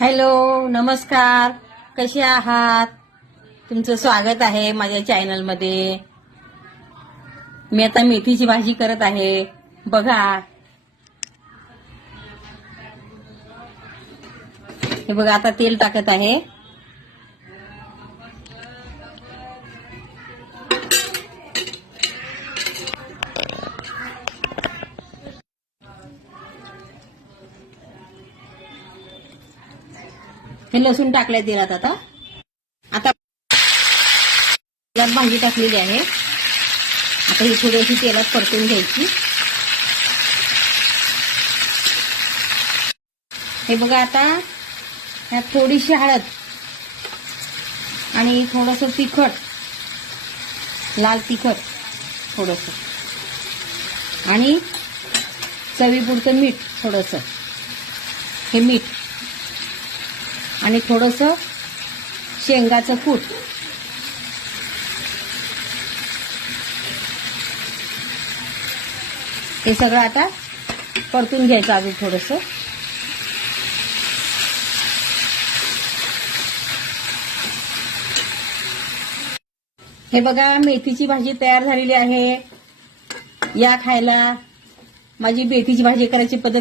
Hello, नमस्कार. कसे आहात? तुमचं स्वागत आहे माझ्या चॅनलमध्ये. मी आता मेथीची भाजी करत आहे. बघा, हे बघा, आता तेल टाकत आहे. हे लसूण टाकलंय तेलात. आता तेलात भाजी टाकलेली आहे. आता ही थोडीशी तेलात परतून घ्यायची. हे बघा, आता ह्यात थोडीशी हळद आणि थोडंसं तिखट, लाल तिखट थोडंसं, आणि चवीपुरतं मीठ थोडंसं, हे मीठ, आणि थोडंसं शेंगाचं कूट. हे सगळं आता परतून घ्यायचं अजून थोडंसं. हे बघा, मेथीची भाजी तयार झालेली आहे. या खायला. माझी मेथीची भाजी करायची पद्धत